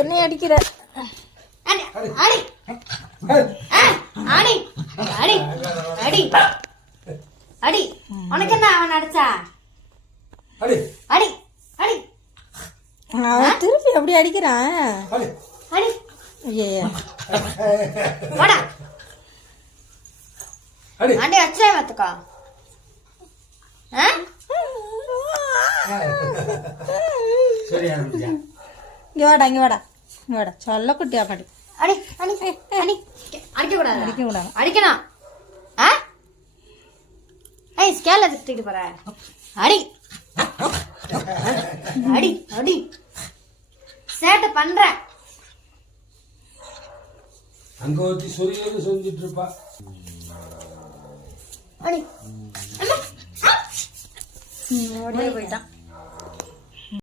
என்னை அடிக்கிற? அடி உனக்கு என்ன அவன் அடிச்சா? அடி அடி அடி அவன் திருப்பி அப்படி அடிக்கிறான். அடி ஐயா வாடா அடி அச்சே மத்துக்கா. இங்க வாடா இங்க வாடா இங்க வாடா சொல்ல குட்டியா பாடி. அடி அடி அடி அடிக்க கூடாது. அடிக்க கூடாது. அடிக்கணும். ஏய் ஸ்கேல் எதுக்கு தூக்கிட்டு போற? அடி அடி அடி சேட்டை பண்ற. அங்க ஒருத்தி சொரியது சொல்லிட்டு இருப்பா. அடி ஓடியே போயிட்டான்.